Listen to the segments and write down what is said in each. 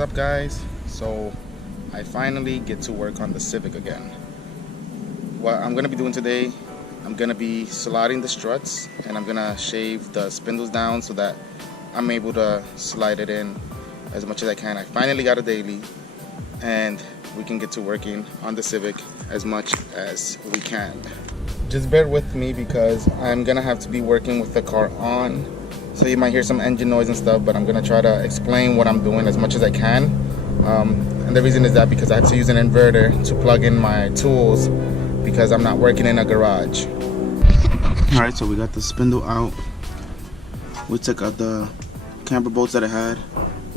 What's up, guys? So I finally get to work on the Civic again. What I'm gonna be doing today, I'm gonna be sliding the struts and I'm gonna shave the spindles down so that I'm able to slide it in as much as I can. I finally got a daily and we can get to working on the Civic as much as we can. Just bear with me because I'm gonna have to be working with the car on, so you might hear some engine noise and stuff, but I'm gonna try to explain what I'm doing as much as I can. And the reason is that because I have to use an inverter to plug in my tools because I'm not working in a garage. Alright, so we got the spindle out. We took out the camber bolts that I had.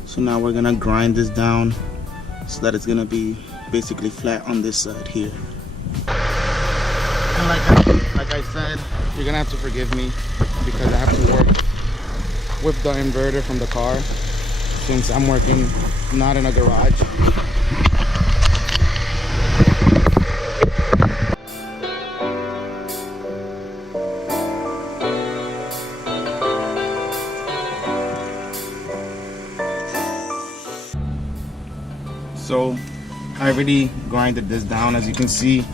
So now we're gonna grind this down so that it's gonna be basically flat on this side here. And like I said, you're gonna have to forgive me because I have to work with the inverter from the car since I'm working not in a garage. So I already grinded this down. As you can see,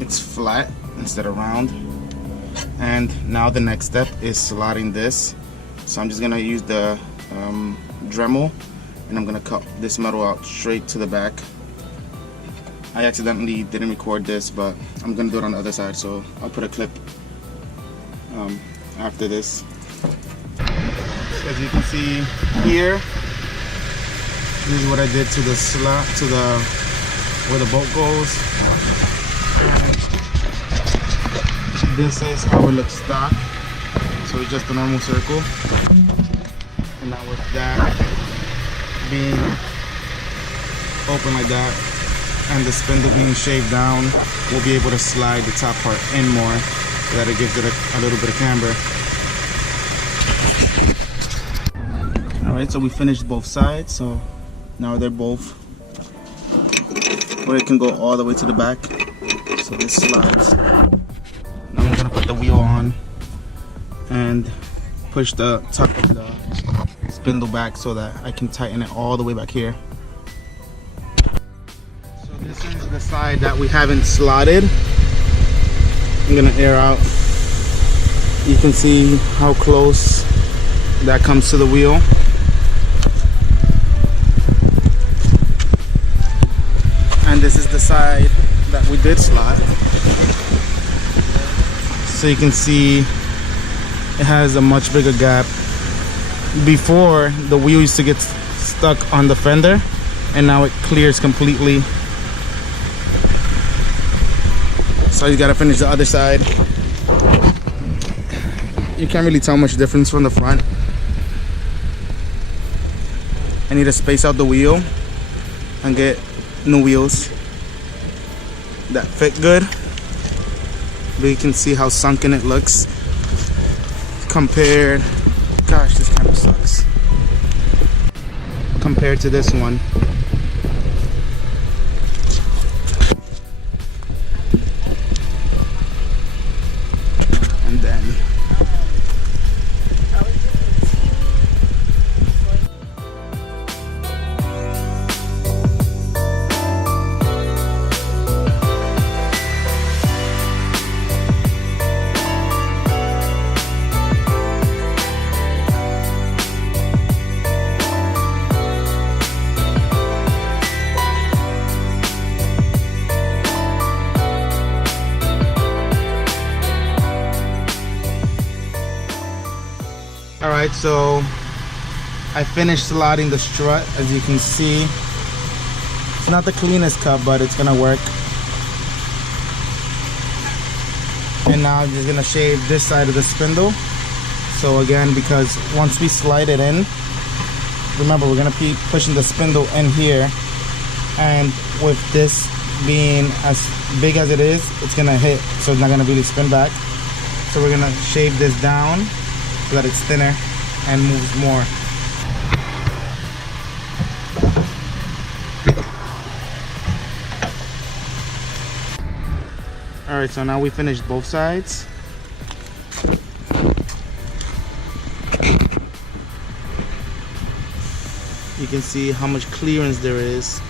it's flat instead of round. And now the next step is slotting this. So I'm just gonna use the Dremel and I'm gonna cut this metal out straight to the back. I accidentally didn't record this, but I'm gonna do it on the other side, so I'll put a clip after this. As you can see here, this is what I did to the slot, to the where the bolt goes. And this is how it looks stock. So it's just a normal circle. And now with that being open like that and the spindle being shaved down, we'll be able to slide the top part in more so that it gives it a little bit of camber. Alright, so we finished both sides, so now they're both where it can go all the way to the back. So this slides. Now I'm gonna put the wheel on and push the top of the spindle back so that I can tighten it all the way back here. So this is the side that we haven't slotted. I'm gonna air out. You can see how close that comes to the wheel. And this is the side that we did slot. So you can see it has a much bigger gap. Before, the wheel used to get stuck on the fender and now it clears completely. So you gotta finish the other side. You can't really tell much difference from the front. I need to space out the wheel and get new wheels that fit good. But you can see how sunken it looks compared, gosh, this camera sucks, compared to this one. And then alright, so I finished slotting the strut. As you can see, it's not the cleanest cut, but it's gonna work. And now I'm just gonna shave this side of the spindle. So again, because once we slide it in, remember we're gonna keep pushing the spindle in here, and with this being as big as it is, it's gonna hit, so it's not gonna really spin back. So we're gonna shave this down so that it's thinner and moves more. Alright, so now we finished both sides. You can see how much clearance there is.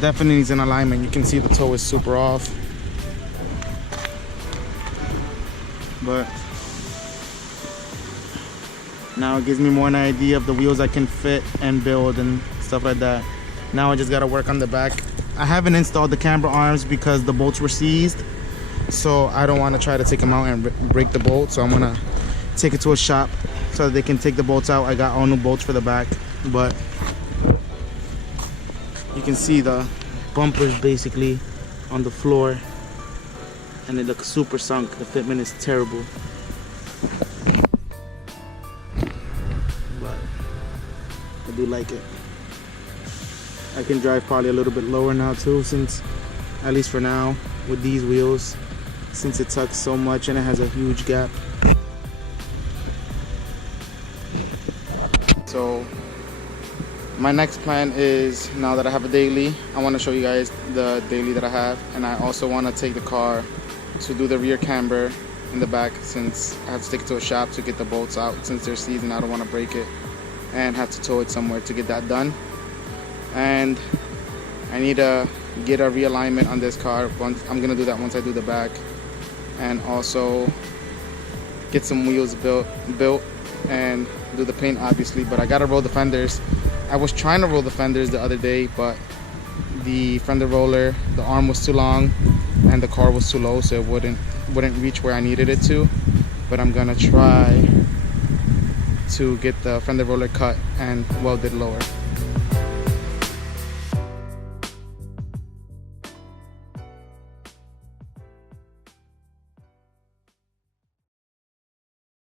Definitely needs an alignment. You can see the toe is super off. But now it gives me more an idea of the wheels I can fit and build and stuff like that. Now I just gotta work on the back. I haven't installed the camber arms because the bolts were seized, so I don't want to try to take them out and break the bolt. So I'm gonna take it to a shop so that they can take the bolts out. I got all new bolts for the back, but you can see the bumpers basically on the floor, and it looks super sunk. The fitment is terrible, but I do like it. I can drive probably a little bit lower now too, since, at least for now, with these wheels, since it tucks so much and it has a huge gap. So my next plan is, now that I have a daily, I want to show you guys the daily that I have, and I also want to take the car to do the rear camber in the back, since I have to take it to a shop to get the bolts out since they're seized and I don't want to break it, and have to tow it somewhere to get that done. And I need to get a realignment on this car. I'm gonna do that once I do the back, and also get some wheels built and do the paint, obviously. But I gotta roll the fenders. I was trying to roll the fenders the other day, but the fender roller, the arm was too long and the car was too low, so it wouldn't reach where I needed it to. But I'm gonna try to get the fender roller cut and welded lower.